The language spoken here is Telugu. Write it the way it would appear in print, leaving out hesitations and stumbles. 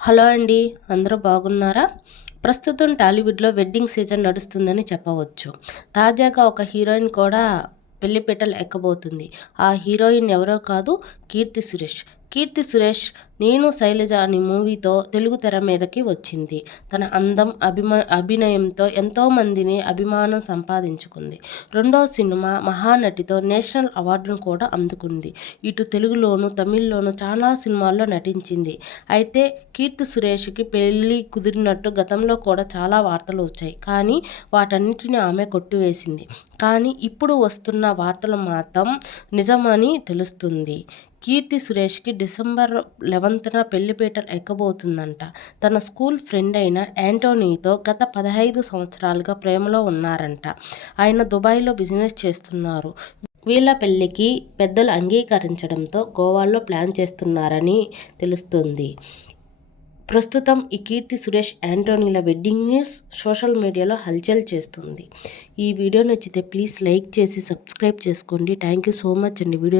హలో అండి. అందరూ బాగున్నారా? ప్రస్తుతం టాలీవుడ్‌లో వెడ్డింగ్ సీజన్ నడుస్తుందని చెప్పవచ్చు. తాజాగా ఒక హీరోయిన్ కూడా పెళ్లిపీటలు ఎక్కబోతుంది. ఆ హీరోయిన్ ఎవరో కాదు, కీర్తి సురేష్. కీర్తి సురేష్ 'నేను శైలజ' అనే మూవీతో తెలుగు తెర మీదకి వచ్చింది. తన అందం, అభినయంతో ఎంతో మందిని అభిమానం సంపాదించుకుంది. రెండో సినిమా 'మహానటి'తో నేషనల్ అవార్డును కూడా అందుకుంది. ఇటు తెలుగులోను, తమిళ్‌లోను చాలా సినిమాల్లో నటించింది. అయితే కీర్తి సురేష్‌కి పెళ్లి కుదిరినట్టు గతంలో కూడా చాలా వార్తలు వచ్చాయి. కానీ వాటన్నిటిని ఆమె కొట్టివేసింది. కానీ ఇప్పుడు వస్తున్న వార్తలు మాత్రం నిజమని తెలుస్తుంది. కీర్తి సురేష్‌కి డిసెంబర్ 11న పెళ్లిపీటలు ఎక్కబోతుందంట. తన స్కూల్ ఫ్రెండ్ అయిన యాంటోనీతో గత 15 సంవత్సరాలుగా ప్రేమలో ఉన్నారంట. ఆయన దుబాయ్‌లో బిజినెస్ చేస్తున్నారు. వీళ్ళ పెళ్లికి పెద్దలు అంగీకరించడంతో గోవాలో ప్లాన్ చేస్తున్నారని తెలుస్తుంది. ప్రస్తుతం ఈ Keerthy Suresh, యాంటోనీల wedding news social మీడియాలో హల్చల్ చేస్తుంది. ఈ వీడియో నచ్చితే ప్లీజ్ లైక్ చేసి సబ్స్క్రైబ్ చేసుకోండి. థ్యాంక్ యూ సో మచ్ అండి. వీడియో